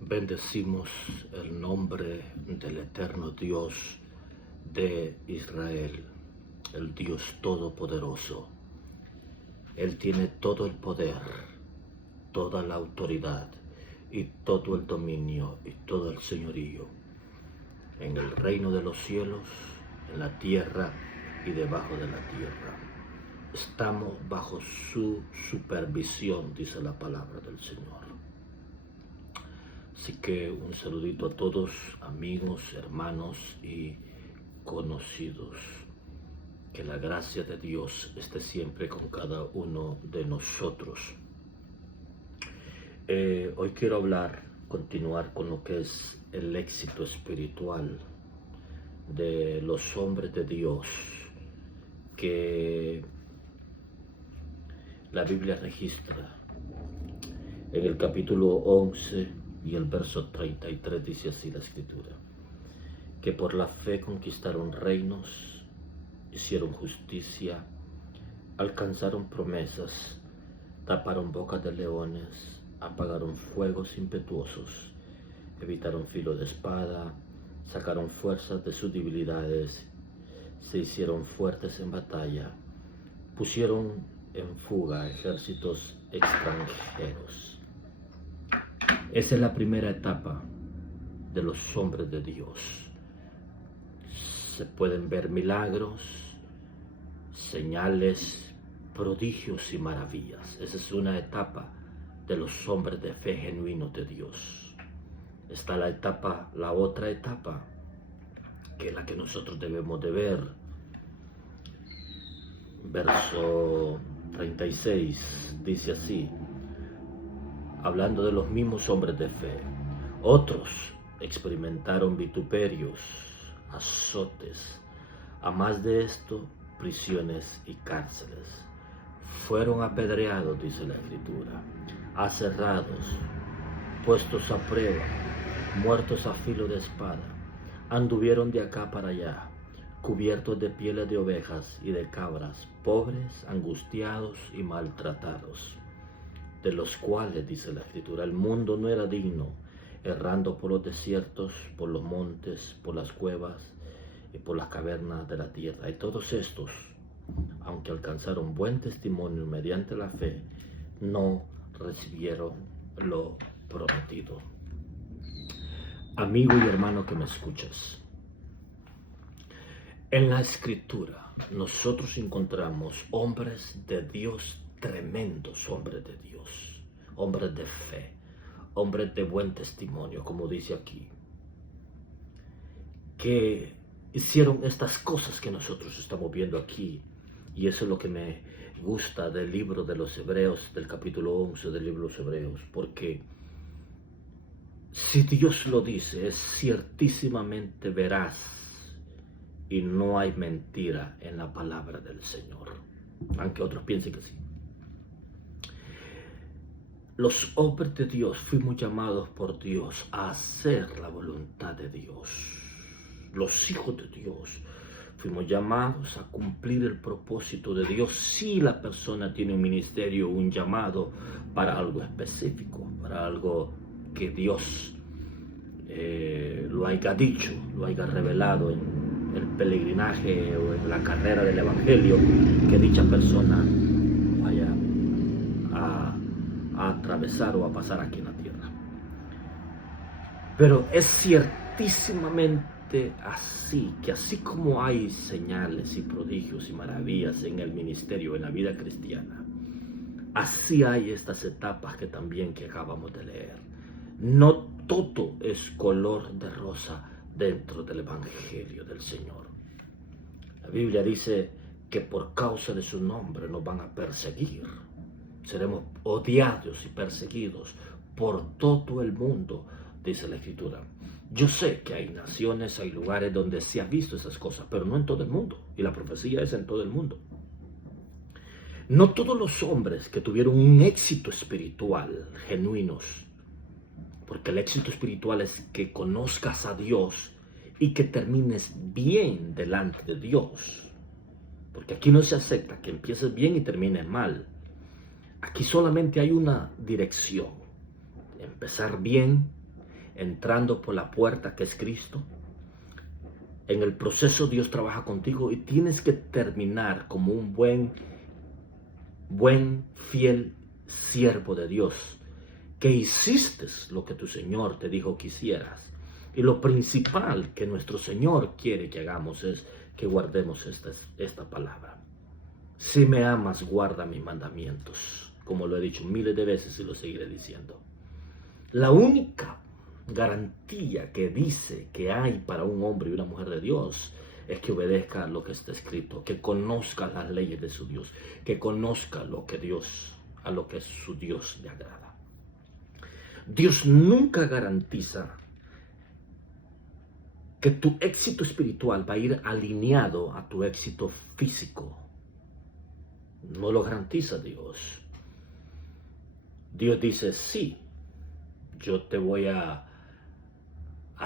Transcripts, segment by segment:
Bendecimos el nombre del eterno Dios de Israel, el Dios todopoderoso. Él tiene todo el poder, toda la autoridad y todo el dominio y todo el señorío en el reino de los cielos, en la tierra y debajo de la tierra. Estamos bajo su supervisión, dice la palabra del Señor. Así que un saludito a todos, amigos, hermanos y conocidos. Que la gracia de Dios esté siempre con cada uno de nosotros. Hoy quiero continuar con lo que es el éxito espiritual de los hombres de Dios que la Biblia registra. En el capítulo 11 y el verso 33 dice así la escritura: que por la fe conquistaron reinos, hicieron justicia, alcanzaron promesas, taparon bocas de leones, apagaron fuegos impetuosos, evitaron filo de espada, sacaron fuerzas de sus debilidades, se hicieron fuertes en batalla, pusieron en fuga ejércitos extranjeros. Esa es la primera etapa de los hombres de Dios. Se pueden ver milagros, señales, prodigios y maravillas. Esa es una etapa de los hombres de fe genuinos de Dios. Está la otra etapa, que es la que nosotros debemos de ver. Verso 36 dice así, hablando de los mismos hombres de fe: otros experimentaron vituperios, azotes, a más de esto, prisiones y cárceles. Fueron apedreados, dice la Escritura, aserrados, puestos a prueba, muertos a filo de espada. Anduvieron de acá para allá, cubiertos de pieles de ovejas y de cabras, pobres, angustiados y maltratados, de los cuales, dice la Escritura, el mundo no era digno, errando por los desiertos, por los montes, por las cuevas y por las cavernas de la tierra. Y todos estos, aunque alcanzaron buen testimonio mediante la fe, no recibieron lo prometido. Amigo y hermano que me escuchas, en la Escritura nosotros encontramos hombres de Dios, tremendos hombres de Dios, hombres de fe, hombres de buen testimonio, como dice aquí, que hicieron estas cosas que nosotros estamos viendo aquí. Y eso es lo que me gusta del libro de los Hebreos, del capítulo 11 del libro de los Hebreos, porque si Dios lo dice, es ciertísimamente veraz y no hay mentira en la palabra del Señor, aunque otros piensen que sí. Los hombres de Dios fuimos llamados por Dios a hacer la voluntad de Dios. Los hijos de Dios fuimos llamados a cumplir el propósito de Dios si la persona tiene un ministerio, un llamado para algo específico, para algo que Dios lo haya dicho, lo haya revelado en el peregrinaje o en la carrera del Evangelio, que dicha persona vaya a atravesar o a pasar aquí en la tierra. Pero es ciertísimamente así, que así como hay señales y prodigios y maravillas en el ministerio, en la vida cristiana, así hay estas etapas que acabamos de leer. No todo es color de rosa dentro del Evangelio del Señor. La Biblia dice que por causa de su nombre nos van a perseguir. Seremos odiados y perseguidos por todo el mundo, dice la Escritura. Yo sé que hay naciones, hay lugares donde se ha visto esas cosas, pero no en todo el mundo. Y la profecía es en todo el mundo. No todos los hombres que tuvieron un éxito espiritual genuinos, porque el éxito espiritual es que conozcas a Dios y que termines bien delante de Dios. Porque aquí no se acepta que empieces bien y termines mal. Aquí solamente hay una dirección: empezar bien, entrando por la puerta que es Cristo. En el proceso Dios trabaja contigo y tienes que terminar como un fiel siervo de Dios, que hiciste lo que tu Señor te dijo que hicieras. Y lo principal que nuestro Señor quiere que hagamos es que guardemos esta palabra. Si me amas, guarda mis mandamientos, como lo he dicho miles de veces y lo seguiré diciendo. La única garantía que dice que hay para un hombre y una mujer de Dios es que obedezca lo que está escrito, que conozca las leyes de su Dios, que conozca a lo que su Dios le agrada. Dios nunca garantiza que tu éxito espiritual va a ir alineado a tu éxito físico. No lo garantiza Dios. Dios dice, sí, yo te voy a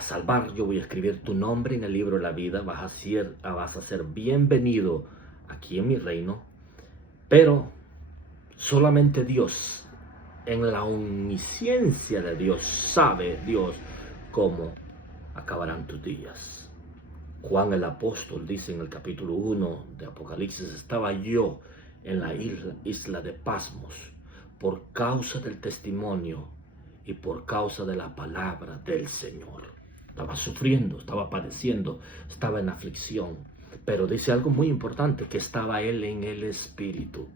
salvar, yo voy a escribir tu nombre en el libro de la vida, vas a ser bienvenido aquí en mi reino, pero solamente Dios, en la omnisciencia de Dios, sabe Dios cómo acabarán tus días. Juan el apóstol dice en el capítulo 1 de Apocalipsis, estaba yo en la isla de Pasmos por causa del testimonio y por causa de la palabra del Señor. Estaba sufriendo, estaba padeciendo, estaba en aflicción, pero dice algo muy importante, que estaba él en el Espíritu.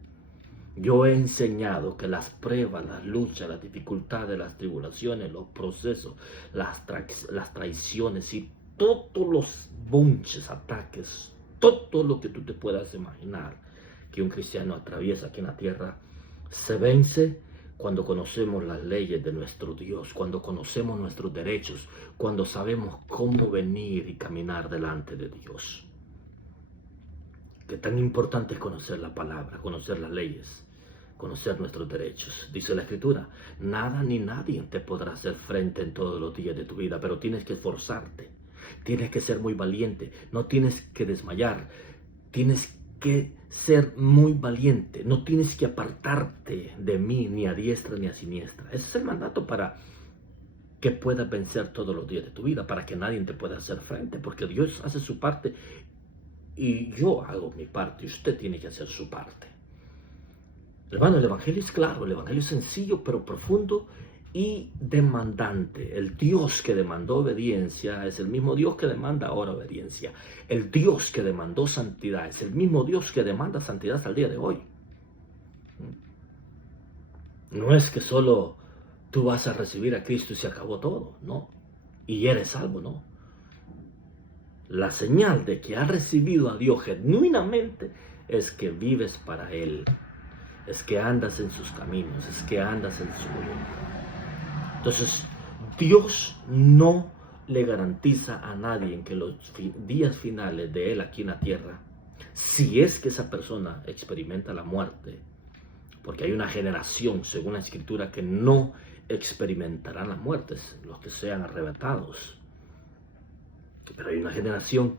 Yo he enseñado que las pruebas, las luchas, las dificultades, las tribulaciones, los procesos, las traiciones y todos los bunches, ataques, todo lo que tú te puedas imaginar que un cristiano atraviesa aquí en la tierra, se vence cuando conocemos las leyes de nuestro Dios, cuando conocemos nuestros derechos, cuando sabemos cómo venir y caminar delante de Dios. Qué tan importante es conocer la palabra, conocer las leyes, conocer nuestros derechos. Dice la Escritura, nada ni nadie te podrá hacer frente en todos los días de tu vida, pero tienes que esforzarte, tienes que ser muy valiente, no tienes que desmayar, tienes que ser muy valiente, no tienes que apartarte de mí ni a diestra ni a siniestra. Ese es el mandato para que puedas vencer todos los días de tu vida, para que nadie te pueda hacer frente, porque Dios hace su parte y yo hago mi parte y usted tiene que hacer su parte. Hermano, el Evangelio es claro, el Evangelio es sencillo pero profundo y demandante. El Dios que demandó obediencia es el mismo Dios que demanda ahora obediencia. El Dios que demandó santidad es el mismo Dios que demanda santidad hasta el día de hoy. No es que solo tú vas a recibir a Cristo y se acabó todo, no. Y eres salvo, no. La señal de que has recibido a Dios genuinamente es que vives para Él. Es que andas en sus caminos, es que andas en su voluntad. Entonces, Dios no le garantiza a nadie en que los días finales de Él aquí en la tierra, si es que esa persona experimenta la muerte, porque hay una generación, según la Escritura, que no experimentarán la muerte, los que sean arrebatados. Pero hay una generación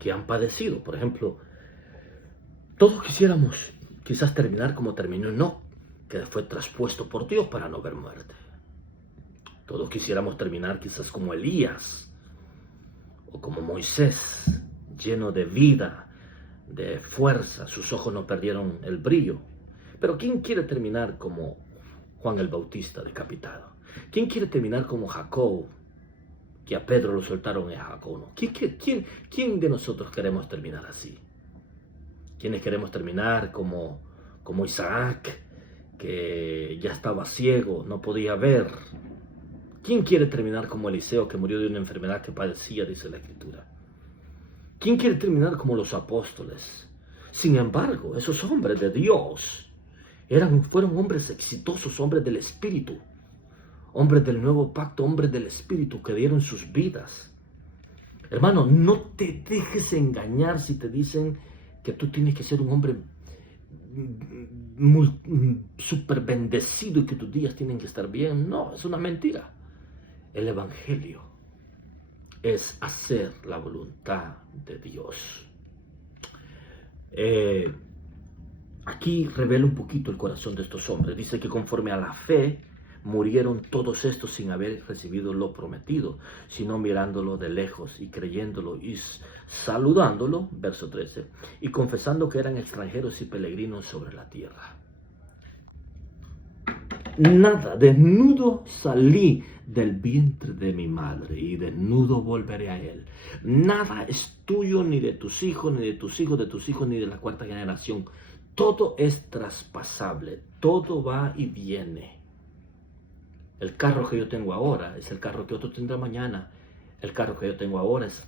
que han padecido. Por ejemplo, todos quisiéramos quizás terminar como terminó Enoc, que fue traspuesto por Dios para no ver muerte. Todos quisiéramos terminar quizás como Elías o como Moisés, lleno de vida, de fuerza, sus ojos no perdieron el brillo. Pero ¿quién quiere terminar como Juan el Bautista decapitado? ¿Quién quiere terminar como Jacob, que a Pedro lo soltaron en Jacob? ¿No? ¿Quién de nosotros queremos terminar así? ¿Quiénes queremos terminar como Isaac, que ya estaba ciego, no podía ver? ¿Quién quiere terminar como Eliseo, que murió de una enfermedad que padecía, dice la Escritura? ¿Quién quiere terminar como los apóstoles? Sin embargo, esos hombres de Dios fueron hombres exitosos, hombres del Espíritu, hombres del nuevo pacto, hombres del Espíritu que dieron sus vidas. Hermano, no te dejes engañar si te dicen que tú tienes que ser un hombre muy súper bendecido y que tus días tienen que estar bien. No, es una mentira. El Evangelio es hacer la voluntad de Dios. Aquí revela un poquito el corazón de estos hombres. Dice que conforme a la fe murieron todos estos sin haber recibido lo prometido, sino mirándolo de lejos y creyéndolo y saludándolo, verso 13, y confesando que eran extranjeros y peregrinos sobre la tierra. Nada, desnudo salí del vientre de mi madre y desnudo volveré a él. Nada es tuyo, ni de tus hijos, ni de tus hijos, de tus hijos, ni de la cuarta generación. Todo es traspasable, todo va y viene. El carro que yo tengo ahora es el carro que otro tendrá mañana. El carro que yo tengo ahora es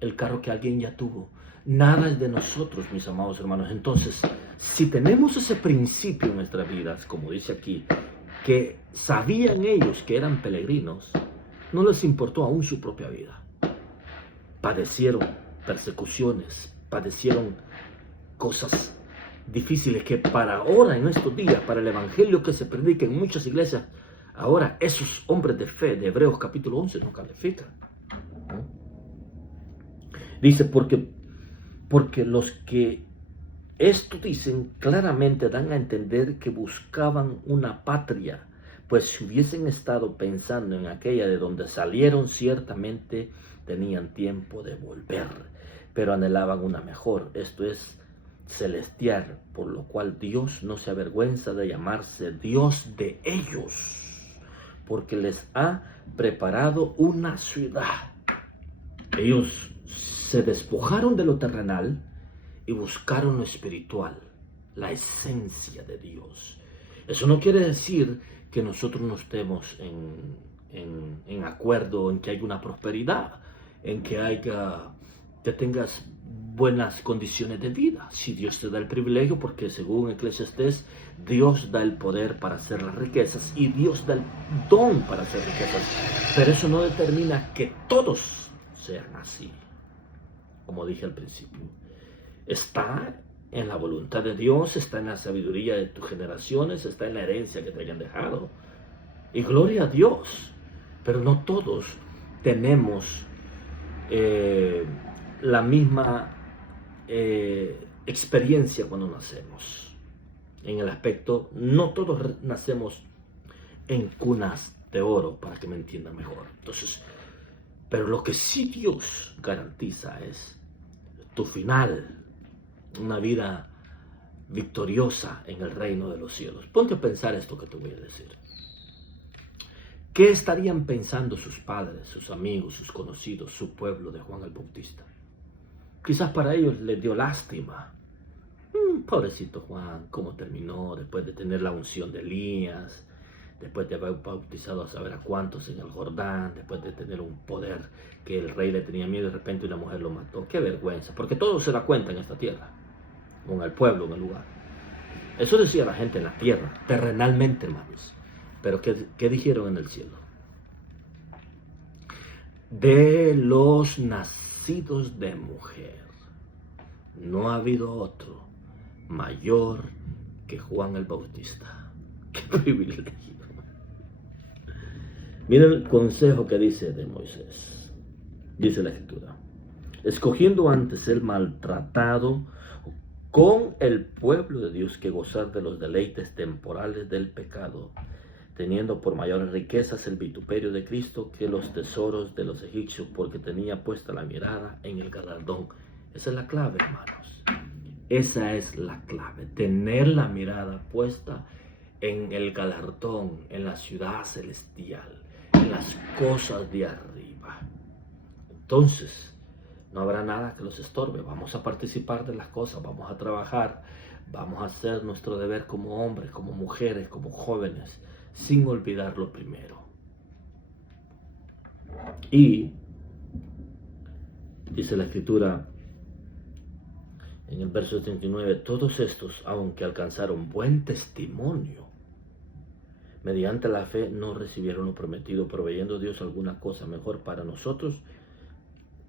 el carro que alguien ya tuvo. Nada es de nosotros, mis amados hermanos. Entonces, si tenemos ese principio en nuestras vidas, como dice aquí, que sabían ellos que eran peregrinos, no les importó aún su propia vida. Padecieron persecuciones, padecieron cosas difíciles que para ahora, en estos días, para el evangelio que se predica en muchas iglesias, ahora esos hombres de fe de Hebreos capítulo 11 no califican. ¿No? Dice, porque los que esto dicen claramente dan a entender que buscaban una patria, pues si hubiesen estado pensando en aquella de donde salieron, ciertamente tenían tiempo de volver, pero anhelaban una mejor, esto es celestial, por lo cual Dios no se avergüenza de llamarse Dios de ellos, porque les ha preparado una ciudad. Ellos se despojaron de lo terrenal y buscaron lo espiritual, la esencia de Dios. Eso no quiere decir que nosotros no estemos en acuerdo en que haya una prosperidad, en que tengas buenas condiciones de vida. Si Dios te da el privilegio, porque según Eclesiastés, Dios da el poder para hacer las riquezas y Dios da el don para hacer riquezas. Pero eso no determina que todos sean así, como dije al principio. Está en la voluntad de Dios, está en la sabiduría de tus generaciones, está en la herencia que te hayan dejado. Y gloria a Dios. Pero no todos tenemos la misma experiencia cuando nacemos. En el aspecto, no todos nacemos en cunas de oro, para que me entiendan mejor. Entonces, pero lo que sí Dios garantiza es tu final, una vida victoriosa en el reino de los cielos. Ponte a pensar esto que te voy a decir. ¿Qué estarían pensando sus padres, sus amigos, sus conocidos, su pueblo de Juan el Bautista? Quizás para ellos les dio lástima. Pobrecito Juan, cómo terminó después de tener la unción de Elías, después de haber bautizado a saber a cuántos en el Jordán, después de tener un poder que el rey le tenía miedo y de repente una mujer lo mató. Qué vergüenza, porque todo se da cuenta en esta tierra, con el pueblo, en el lugar. Eso decía la gente en la tierra, terrenalmente, hermanos. Pero ¿qué dijeron en el cielo? De los nacidos de mujer, no ha habido otro mayor que Juan el Bautista. ¡Qué privilegio! Miren el consejo que dice de Moisés. Dice la Escritura: escogiendo antes el maltratado con el pueblo de Dios que gozar de los deleites temporales del pecado, teniendo por mayores riquezas el vituperio de Cristo que los tesoros de los egipcios, porque tenía puesta la mirada en el galardón. Esa es la clave, hermanos. Esa es la clave, tener la mirada puesta en el galardón, en la ciudad celestial, en las cosas de arriba. Entonces, no habrá nada que los estorbe. Vamos a participar de las cosas, vamos a trabajar, vamos a hacer nuestro deber como hombres, como mujeres, como jóvenes, sin olvidar lo primero. Y dice la Escritura en el verso 39, todos estos, aunque alcanzaron buen testimonio, mediante la fe no recibieron lo prometido, proveyendo Dios alguna cosa mejor para nosotros,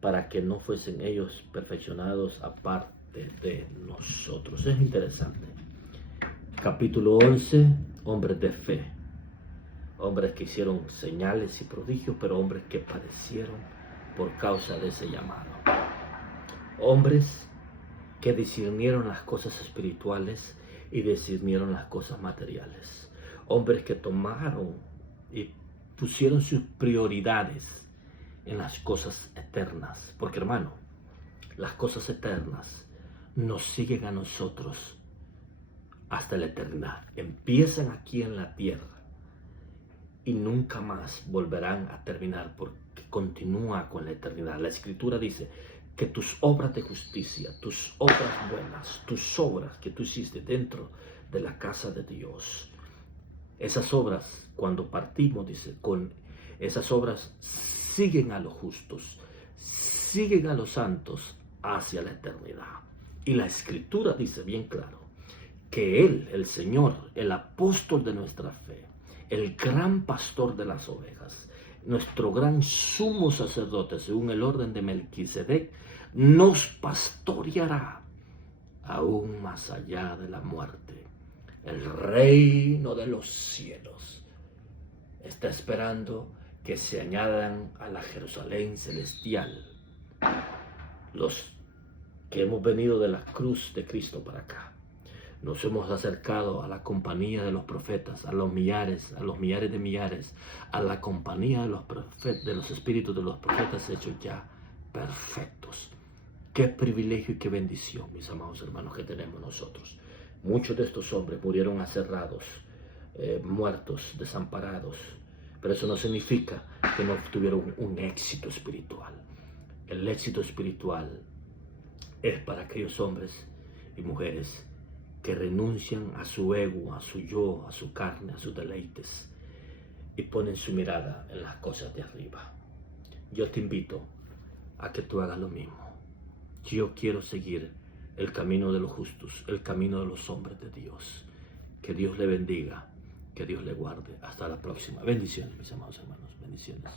para que no fuesen ellos perfeccionados aparte de nosotros. Es interesante. Capítulo 11, hombres de fe. Hombres que hicieron señales y prodigios, pero hombres que padecieron por causa de ese llamado. Hombres que discernieron las cosas espirituales y discernieron las cosas materiales. Hombres que tomaron y pusieron sus prioridades en las cosas eternas. Porque, hermano, las cosas eternas nos siguen a nosotros hasta la eternidad. Empiezan aquí en la tierra y nunca más volverán a terminar, porque continúa con la eternidad. La Escritura dice que tus obras de justicia, tus obras buenas, tus obras que tú hiciste dentro de la casa de Dios, esas obras, cuando partimos, dice, con esas obras siguen a los justos, siguen a los santos hacia la eternidad. Y la Escritura dice bien claro que Él, el Señor, el apóstol de nuestra fe, el gran pastor de las ovejas, nuestro gran sumo sacerdote, según el orden de Melquisedec, nos pastoreará aún más allá de la muerte. El reino de los cielos está esperando que se añadan a la Jerusalén celestial los que hemos venido de la cruz de Cristo para acá. Nos hemos acercado a la compañía de los profetas, a los millares de millares, a la compañía de los profetas, de los espíritus de los profetas hechos ya perfectos. Qué privilegio y qué bendición, mis amados hermanos, que tenemos nosotros. Muchos de estos hombres murieron aserrados, muertos, desamparados, pero eso no significa que no tuvieron un éxito espiritual. El éxito espiritual es para aquellos hombres y mujeres que renuncian a su ego, a su yo, a su carne, a sus deleites y ponen su mirada en las cosas de arriba. Yo te invito a que tú hagas lo mismo. Yo quiero seguir el camino de los justos, el camino de los hombres de Dios. Que Dios le bendiga, que Dios le guarde. Hasta la próxima. Bendiciones, mis amados hermanos. Bendiciones.